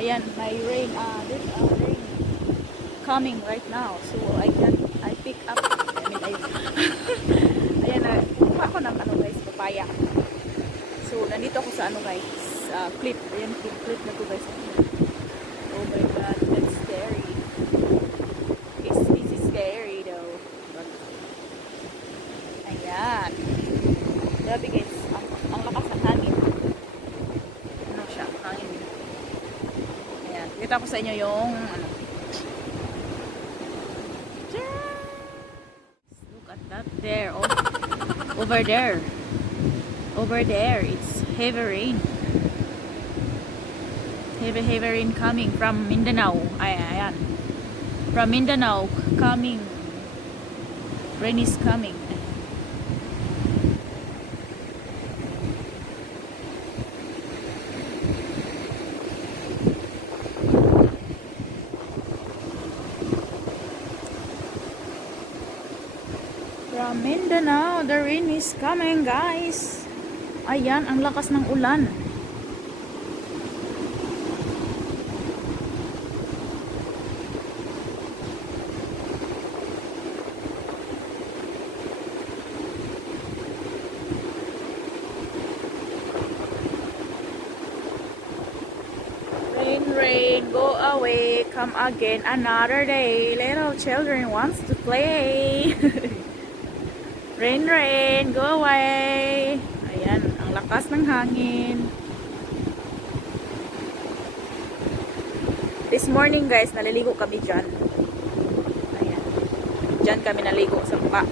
Ayan, may rain. There's rain coming right now. So I pick up. Ayan, kumuha ako ng ano guys, papaya. So nandito ako sa ano guys, cliff. Ayan, cliff na to guys. Oh my god, that's scary. It's scary though. But, ayan. Grabe guys, ang lakas ng hangin. Ano siya, hangin. Ayan, kita ko sa inyo yung ano. Look at that there. Oh, over there. Over there, it's heavy rain. Heavy rain coming from Mindanao. Ayan. From Mindanao coming. Rain is coming. From Mindanao, the rain is coming, guys. Ayan, ang lakas ng ulan. Rain, rain, go away, come again another day. Little children wants to play. Rain, rain, go away. Ayan, ang lakas ng hangin. This morning guys, naliligo kami dyan. Ayan. Dyan kami naligo sa mukha.